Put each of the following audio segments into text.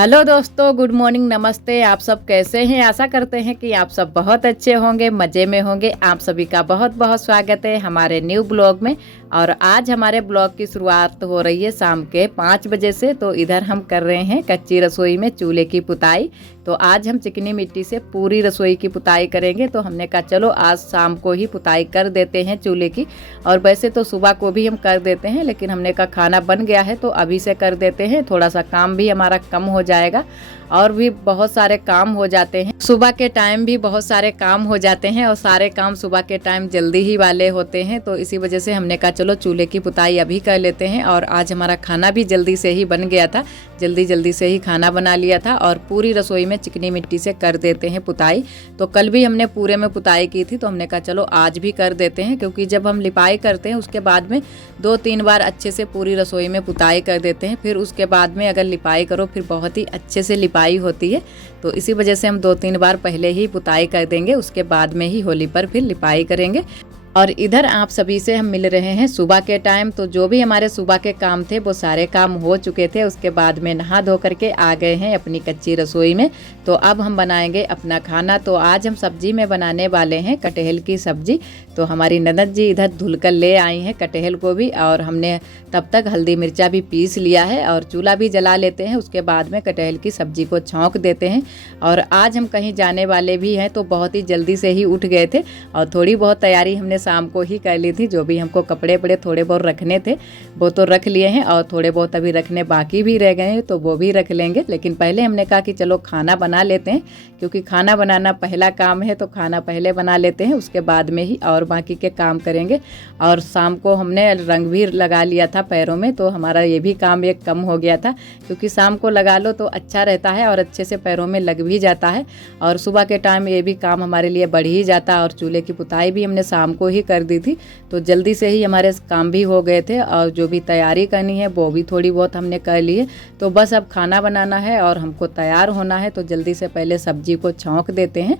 Hello दोस्तों, good morning, नमस्ते। आप सब कैसे हैं? आशा करते हैं कि आप सब बहुत अच्छे होंगे, मज़े में होंगे। आप सभी का बहुत बहुत स्वागत है हमारे न्यू ब्लॉग में। और आज हमारे ब्लॉग की शुरुआत हो रही है शाम के 5 बजे से। तो इधर हम कर रहे हैं कच्ची रसोई में चूल्हे की पुताई। तो आज हम चिकनी मिट्टी से पूरी रसोई की पुताई करेंगे। तो हमने कहा चलो आज शाम को ही पुताई कर देते हैं चूल्हे की। और वैसे तो सुबह को भी हम कर देते हैं, लेकिन हमने कहा खाना बन गया है तो अभी से कर देते हैं, थोड़ा सा काम भी हमारा कम हो जाएगा और भी बहुत सारे काम हो जाते हैं। सुबह के टाइम भी बहुत सारे काम हो जाते हैं और सारे काम सुबह के टाइम जल्दी ही वाले होते हैं। तो इसी वजह से हमने कहा चलो चूल्हे की पुताई अभी कर लेते हैं। और आज हमारा खाना भी जल्दी से ही बन गया था, जल्दी से ही खाना बना लिया था। और पूरी रसोई में चिकनी मिट्टी से कर देते हैं पुताई। तो कल भी हमने पूरे में पुताई की थी, तो हमने कहा चलो आज भी कर देते हैं, क्योंकि जब हम लिपाई करते हैं उसके बाद में 2-3 बार अच्छे से पूरी रसोई में पुताई कर देते हैं। फिर उसके बाद में अगर लिपाई करो फिर बहुत ही अच्छे से लिपाई होती है। तो इसी वजह से हम 2-3 बार पहले ही पुताई कर देंगे, उसके बाद में ही होली पर फिर लिपाई करेंगे। और इधर आप सभी से हम मिल रहे हैं सुबह के टाइम। तो जो भी हमारे सुबह के काम थे वो सारे काम हो चुके थे। उसके बाद में नहा धो करके आ गए हैं अपनी कच्ची रसोई में। तो अब हम बनाएंगे अपना खाना। तो आज हम सब्जी में बनाने वाले हैं कटहल की सब्जी। तो हमारी ननद जी इधर धुलकर ले आई हैं कटहल को भी, और हमने तब तक हल्दी मिर्चा भी पीस लिया है और चूल्हा भी जला लेते हैं। उसके बाद में कटहल की सब्जी को छौंक देते हैं। और आज हम कहीं जाने वाले भी हैं, तो बहुत ही जल्दी से ही उठ गए थे और थोड़ी बहुत तैयारी हमने शाम को ही कर ली थी। जो भी हमको कपड़े बड़े थोड़े बहुत रखने थे वो तो रख लिए हैं, और थोड़े बहुत अभी रखने बाकी भी रह गए हैं, तो वो भी रख लेंगे। लेकिन पहले हमने कहा कि चलो खाना बना लेते हैं, क्योंकि खाना बनाना पहला काम है। तो खाना पहले बना लेते हैं, उसके बाद में ही और बाकी के काम करेंगे। और शाम को हमने रंग भी लगा लिया था पैरों में, तो हमारा ये भी काम एक कम हो गया था, क्योंकि शाम को लगा लो तो अच्छा रहता है और अच्छे से पैरों में लग भी जाता है। और सुबह के टाइम ये भी काम हमारे लिए बढ़ ही जाता। और चूल्हे की पुताई भी हमने शाम को ही कर दी थी, तो जल्दी से ही हमारे काम भी हो गए थे। और जो भी तैयारी करनी है वो भी थोड़ी बहुत हमने कर ली है। तो बस अब खाना बनाना है और हमको तैयार होना है। तो जल्दी से पहले सब्जी को छौंक देते हैं।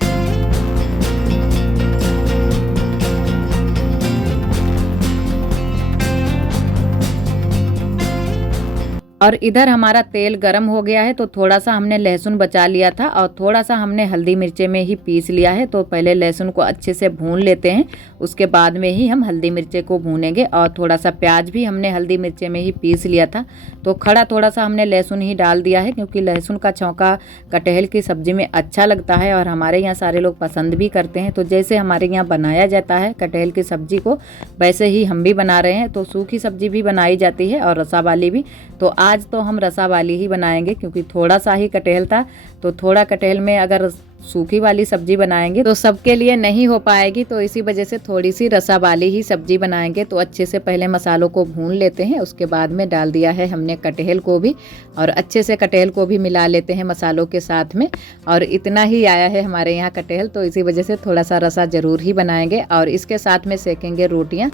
और इधर हमारा तेल गरम हो गया है, तो थोड़ा सा हमने लहसुन बचा लिया था और थोड़ा सा हमने हल्दी मिर्चे में ही पीस लिया है। तो पहले लहसुन को अच्छे से भून लेते हैं, उसके बाद में ही हम हल्दी मिर्चे को भूनेंगे। और थोड़ा सा प्याज भी हमने हल्दी मिर्चे में ही पीस लिया था। तो खड़ा थोड़ा सा हमने लहसुन ही डाल दिया है, क्योंकि लहसुन का छौंका कटहल की सब्जी में अच्छा लगता है और हमारे यहाँ सारे लोग पसंद भी करते हैं। तो जैसे हमारे यहाँ बनाया जाता है कटहल की सब्जी को, वैसे ही हम भी बना रहे हैं। तो सूखी सब्जी भी बनाई जाती है और रसा वाली भी। तो आज तो हम रसा वाली ही बनाएंगे, क्योंकि थोड़ा सा ही कटहल था। तो थोड़ा कटहल में अगर सूखी वाली सब्जी बनाएंगे तो सबके लिए नहीं हो पाएगी। तो इसी वजह से थोड़ी सी रसा वाली ही सब्जी बनाएंगे। तो अच्छे से पहले मसालों को भून लेते हैं, उसके बाद में डाल दिया है हमने कटहल को भी, और अच्छे से कटहल को भी मिला लेते हैं मसालों के साथ में। और इतना ही आया है हमारे यहाँ कटहल, तो इसी वजह से थोड़ा सा रसा ज़रूर ही बनाएंगे। और इसके साथ में सेकेंगे रोटियाँ।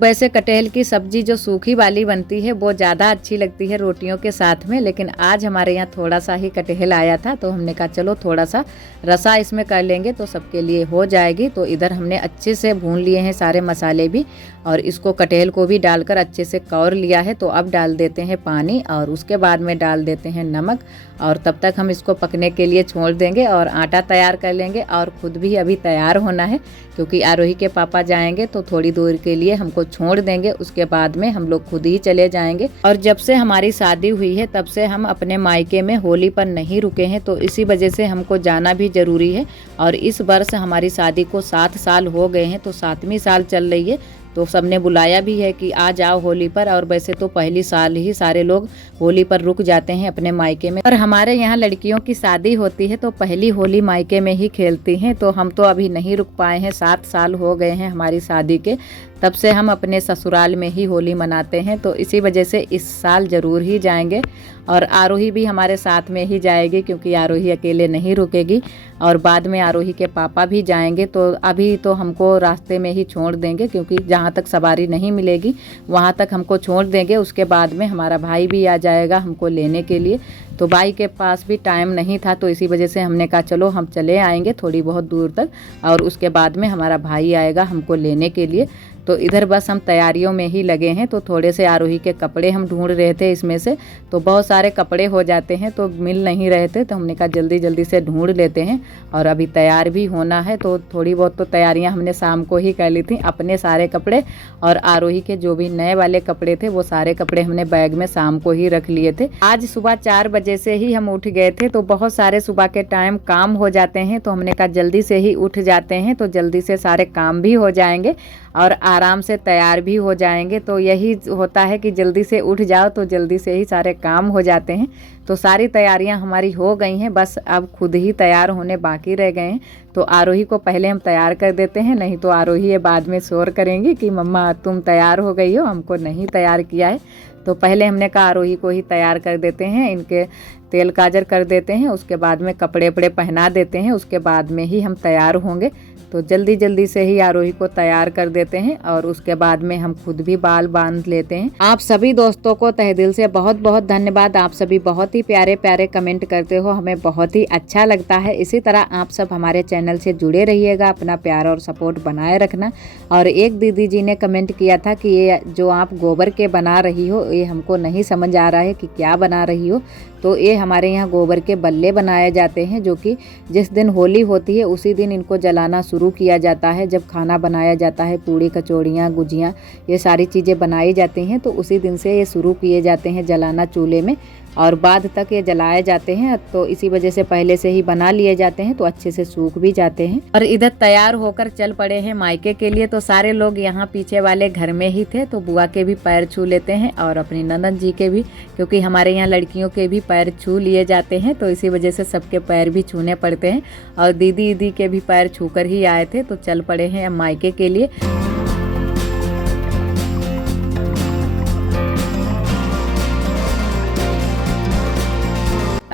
वैसे कटहल की सब्जी जो सूखी वाली बनती है वो ज़्यादा अच्छी लगती है रोटियों के साथ में, लेकिन आज हमारे यहाँ थोड़ा सा ही कटहल आया था, तो हमने कहा चलो थोड़ा सा रसा इसमें कर लेंगे तो सबके लिए हो जाएगी। तो इधर हमने अच्छे से भून लिए हैं सारे मसाले भी, और इसको कटहल को भी डालकर अच्छे से कौर लिया है। तो अब डाल देते हैं पानी और उसके बाद में डाल देते हैं नमक। और तब तक हम इसको पकने के लिए छोड़ देंगे और आटा तैयार कर लेंगे। और ख़ुद भी अभी तैयार होना है, क्योंकि आरोही के पापा जाएंगे तो थोड़ी दूर के लिए हमको छोड़ देंगे, उसके बाद में हम लोग खुद ही चले जाएंगे। और जब से हमारी शादी हुई है तब से हम अपने मायके में होली पर नहीं रुके हैं, तो इसी वजह से हमको जाना भी ज़रूरी है। और इस वर्ष हमारी शादी को 7 साल हो गए हैं, तो 7वीं साल चल रही है। तो सबने बुलाया भी है कि आ जाओ होली पर। और वैसे तो पहली साल ही सारे लोग होली पर रुक जाते हैं अपने मायके में, और हमारे यहाँ लड़कियों की शादी होती है तो पहली होली मायके में ही खेलती हैं। तो हम तो अभी नहीं रुक पाए हैं, 7 साल हो गए हैं हमारी शादी के। तब से हम अपने ससुराल में ही होली मनाते हैं, तो इसी वजह से इस साल ज़रूर ही जाएंगे। और आरोही भी हमारे साथ में ही जाएगी, क्योंकि आरोही अकेले नहीं रुकेगी। और बाद में आरोही के पापा भी जाएंगे, तो अभी तो हमको रास्ते में ही छोड़ देंगे, क्योंकि जहाँ तक सवारी नहीं मिलेगी वहाँ तक हमको छोड़ देंगे। उसके बाद में हमारा भाई भी आ जाएगा हमको लेने के लिए। तो भाई के पास भी टाइम नहीं था, तो इसी वजह से हमने कहा चलो हम चले आएंगे थोड़ी बहुत दूर तक, और उसके बाद में हमारा भाई आएगा हमको लेने के लिए। तो इधर बस हम तैयारियों में ही लगे हैं। तो थोड़े से आरोही के कपड़े हम ढूंढ रहे थे इसमें से, तो बहुत सारे कपड़े हो जाते हैं तो मिल नहीं रहे थे, तो हमने कहा जल्दी जल्दी से ढूंढ लेते हैं। और अभी तैयार भी होना है, तो थोड़ी बहुत तो तैयारियां हमने शाम को ही कर ली थी। अपने सारे कपड़े और आरोही के जो भी नए वाले कपड़े थे वो सारे कपड़े हमने बैग में शाम को ही रख लिए थे। आज सुबह 4 बजे से ही हम उठ गए थे, तो बहुत सारे सुबह के टाइम काम हो जाते हैं, तो हमने कहा जल्दी से ही उठ जाते हैं, तो जल्दी से सारे काम भी हो जाएंगे और आराम से तैयार भी हो जाएंगे। तो यही होता है कि जल्दी से उठ जाओ तो जल्दी से ही सारे काम हो जाते हैं। तो सारी तैयारियां हमारी हो गई हैं, बस अब खुद ही तैयार होने बाकी रह गए हैं। तो आरोही को पहले हम तैयार कर देते हैं, नहीं तो आरोही ये बाद में शोर करेंगी कि मम्मा तुम तैयार हो गई हो, हमको नहीं तैयार किया है। तो पहले हमने कहा आरोही को ही तैयार कर देते हैं, इनके तेल काजर कर देते हैं, उसके बाद में कपड़े वपड़े पहना देते हैं, उसके बाद में ही हम तैयार होंगे। तो जल्दी जल्दी से ही आरोही को तैयार कर देते हैं और उसके बाद में हम खुद भी बाल बांध लेते हैं। आप सभी दोस्तों को तहे दिल से बहुत बहुत धन्यवाद। आप सभी बहुत ही प्यारे प्यारे कमेंट करते हो, हमें बहुत ही अच्छा लगता है। इसी तरह आप सब हमारे चैनल से जुड़े रहिएगा, अपना प्यार और सपोर्ट बनाए रखना। और एक दीदी जी ने कमेंट किया था कि ये जो आप गोबर के बना रही हो, ये हमको नहीं समझ आ रहा है कि क्या बना रही हो। तो ये हमारे यहाँ गोबर के बल्ले बनाए जाते हैं, जो कि जिस दिन होली होती है उसी दिन इनको जलाना शुरू किया जाता है। जब खाना बनाया जाता है, पूड़ी कचौड़ियाँ गुजियाँ ये सारी चीज़ें बनाई जाती हैं, तो उसी दिन से ये शुरू किए जाते हैं जलाना चूल्हे में, और बाद तक ये जलाए जाते हैं। तो इसी वजह से पहले से ही बना लिए जाते हैं, तो अच्छे से सूख भी जाते हैं। और इधर तैयार होकर चल पड़े हैं मायके के लिए। तो सारे लोग यहाँ पीछे वाले घर में ही थे, तो बुआ के भी पैर छू लेते हैं और अपनी ननद जी के भी, क्योंकि हमारे यहाँ लड़कियों के भी पैर छू लिए जाते हैं, तो इसी वजह से सबके पैर भी छूने पड़ते हैं। और दीदी दीदी के भी पैर छू कर ही आए थे, तो चल पड़े हैं मायके के लिए।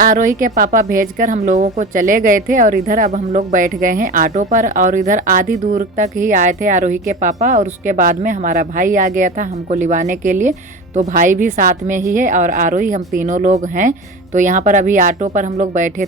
आरोही के पापा भेजकर हम लोगों को चले गए थे, और इधर अब हम लोग बैठ गए हैं ऑटो पर। और इधर आधी दूर तक ही आए थे आरोही के पापा, और उसके बाद में हमारा भाई आ गया था हमको लिवाने के लिए। तो भाई भी साथ में ही है और आरोही, हम तीनों लोग हैं। तो यहाँ पर अभी ऑटो पर हम लोग बैठ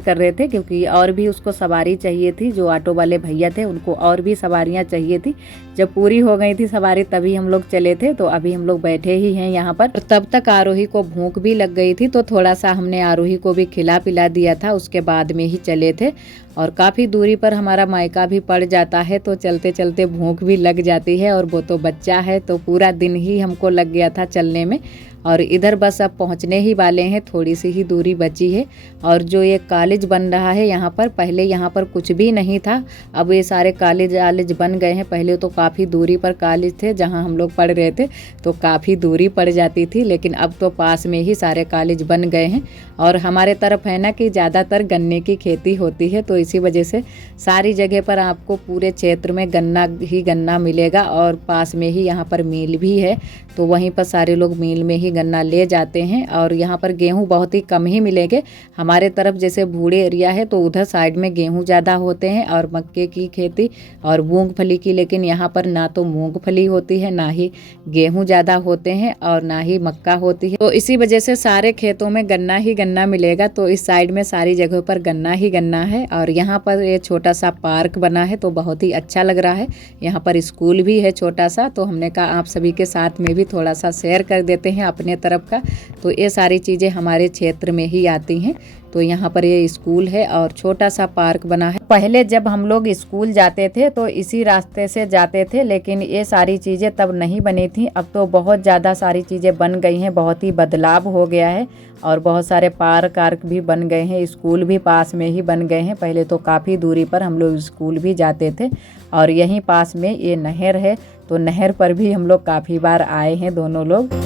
कर रहे थे, क्योंकि और भी उसको सवारी चाहिए थी। जो ऑटो वाले भैया थे उनको और भी सवारियाँ चाहिए थी। जब पूरी हो गई थी सवारी तभी हम लोग चले थे। तो अभी हम लोग बैठे ही हैं यहाँ पर। तब तक आरोही को भूख भी लग गई थी, तो थोड़ा सा हमने आरोही को भी खिला पिला दिया था, उसके बाद में ही चले थे। और काफ़ी दूरी पर हमारा मायका भी पड़ जाता है, तो चलते चलते भूख भी लग जाती है। और वो तो बच्चा है, तो पूरा दिन ही हमको लग गया था चलने में। और इधर बस अब पहुंचने ही वाले हैं, थोड़ी सी ही दूरी बची है। और जो ये कॉलेज बन रहा है यहाँ पर, पहले यहाँ पर कुछ भी नहीं था, अब ये सारे कॉलेज बन गए हैं। पहले तो काफ़ी दूरी पर कॉलेज थे जहाँ हम लोग पढ़ रहे थे, तो काफ़ी दूरी पड़ जाती थी, लेकिन अब तो पास में ही सारे कॉलेज बन गए हैं। और हमारे तरफ है ना कि ज़्यादातर गन्ने की खेती होती है, तो इसी वजह से सारी जगह पर आपको पूरे क्षेत्र में गन्ना ही गन्ना मिलेगा। और पास में ही यहाँ पर मिल भी है, तो वहीं पर सारे लोग मिल में ही गन्ना ले जाते हैं। और यहाँ पर गेहूँ बहुत ही कम ही मिलेंगे। हमारे तरफ जैसे बूढ़े एरिया है, तो उधर साइड में गेहूँ ज़्यादा होते हैं और मक्के की खेती और मूंगफली की। लेकिन यहाँ पर ना तो मूंगफली होती है, ना ही गेहूँ ज़्यादा होते हैं, और ना ही मक्का होती है। तो इसी वजह से सारे खेतों में गन्ना ही गन्ना मिलेगा। तो इस साइड में सारी जगहों पर गन्ना ही गन्ना है। और यहाँ पर ये छोटा सा पार्क बना है, तो बहुत ही अच्छा लग रहा है। यहाँ पर स्कूल भी है छोटा सा, तो हमने कहा आप सभी के साथ में भी थोड़ा सा शेयर कर देते हैं अपने तरफ का। तो ये सारी चीज़ें हमारे क्षेत्र में ही आती हैं। तो यहाँ पर ये स्कूल है और छोटा सा पार्क बना है। पहले जब हम लोग स्कूल जाते थे तो इसी रास्ते से जाते थे, लेकिन ये सारी चीज़ें तब नहीं बनी थी। अब तो बहुत ज़्यादा सारी चीज़ें बन गई हैं, बहुत ही बदलाव हो गया है। और बहुत सारे पार्क आर्क भी बन गए हैं, स्कूल भी पास में ही बन गए हैं। पहले तो काफ़ी दूरी पर हम लोग स्कूल भी जाते थे। और यहीं पास में ये नहर है, तो नहर पर भी हम लोग काफ़ी बार आए हैं दोनों लोग।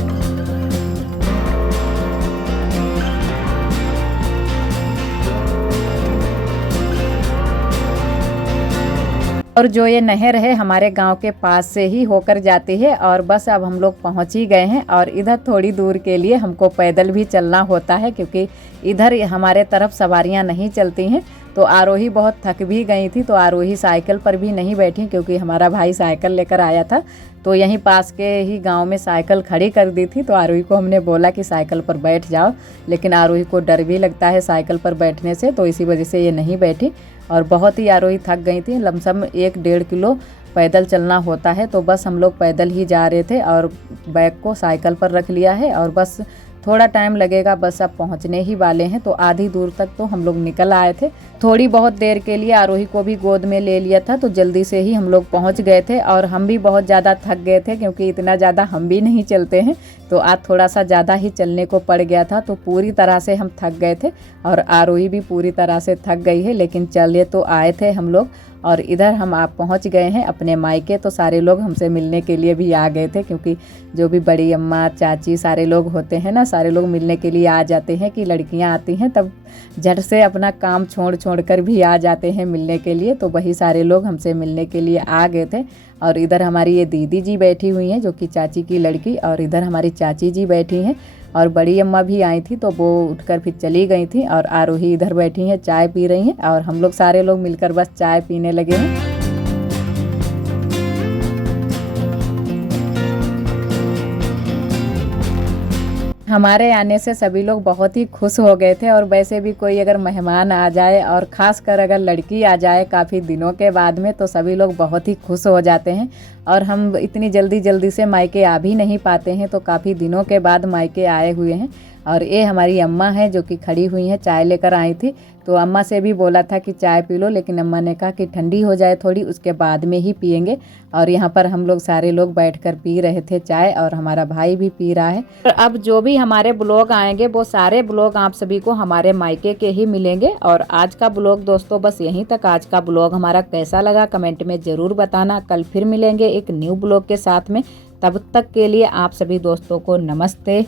और जो ये नहर है हमारे गांव के पास से ही होकर जाती है। और बस अब हम लोग पहुंच ही गए हैं। और इधर थोड़ी दूर के लिए हमको पैदल भी चलना होता है, क्योंकि इधर हमारे तरफ सवारियां नहीं चलती हैं। तो आरोही बहुत थक भी गई थी, तो आरोही साइकिल पर भी नहीं बैठी, क्योंकि हमारा भाई साइकिल लेकर आया था। तो यहीं पास के ही गांव में साइकिल खड़ी कर दी थी। तो आरोही को हमने बोला कि साइकिल पर बैठ जाओ, लेकिन आरोही को डर भी लगता है साइकिल पर बैठने से, तो इसी वजह से ये नहीं बैठी। और बहुत ही आरोही थक गई थी। लमसम 1-1.5 किलो पैदल चलना होता है। तो बस हम लोग पैदल ही जा रहे थे और बैग को साइकिल पर रख लिया है। और बस थोड़ा टाइम लगेगा, बस अब पहुंचने ही वाले हैं। तो आधी दूर तक तो हम लोग निकल आए थे। थोड़ी बहुत देर के लिए आरोही को भी गोद में ले लिया था, तो जल्दी से ही हम लोग पहुंच गए थे। और हम भी बहुत ज़्यादा थक गए थे, क्योंकि इतना ज़्यादा हम भी नहीं चलते हैं। तो आज थोड़ा सा ज़्यादा ही चलने को पड़ गया था। तो पूरी तरह से हम थक गए थे और आरोही भी पूरी तरह से थक गई है, लेकिन चले तो आए थे हम लोग। और इधर हम आप पहुंच गए हैं अपने मायके। तो सारे लोग हमसे मिलने के लिए भी आ गए थे, क्योंकि जो भी बड़ी अम्मा चाची सारे लोग होते हैं ना, सारे लोग मिलने के लिए आ जाते हैं। कि लड़कियां आती हैं तब झट से अपना काम छोड़ कर भी आ जाते हैं मिलने के लिए। तो वही सारे लोग हमसे मिलने के लिए आ गए थे। और इधर हमारी ये दीदी जी बैठी हुई हैं, जो कि चाची की लड़की। और इधर हमारी चाची जी बैठी हैं। और बड़ी अम्मा भी आई थी, तो वो उठकर फिर चली गई थी। और आरोही इधर बैठी हैं, चाय पी रही हैं। और हम लोग सारे लोग मिलकर बस चाय पीने लगे हैं। हमारे आने से सभी लोग बहुत ही खुश हो गए थे। और वैसे भी कोई अगर मेहमान आ जाए, और ख़ास कर अगर लड़की आ जाए काफ़ी दिनों के बाद में, तो सभी लोग बहुत ही खुश हो जाते हैं। और हम इतनी जल्दी से मायके आ भी नहीं पाते हैं, तो काफ़ी दिनों के बाद मायके आए हुए हैं। और ये हमारी अम्मा है, जो कि खड़ी हुई हैं, चाय लेकर आई थी। तो अम्मा से भी बोला था कि चाय पी लो, लेकिन अम्मा ने कहा कि ठंडी हो जाए थोड़ी, उसके बाद में ही पियेंगे। और यहाँ पर हम लोग सारे लोग बैठकर पी रहे थे चाय, और हमारा भाई भी पी रहा है। और अब जो भी हमारे ब्लॉग आएंगे, वो सारे ब्लॉग आप सभी को हमारे मायके के ही मिलेंगे। और आज का ब्लॉग दोस्तों बस यहीं तक। आज का ब्लॉग हमारा कैसा लगा कमेंट में ज़रूर बताना। कल फिर मिलेंगे एक न्यू ब्लॉग के साथ में। तब तक के लिए आप सभी दोस्तों को नमस्ते।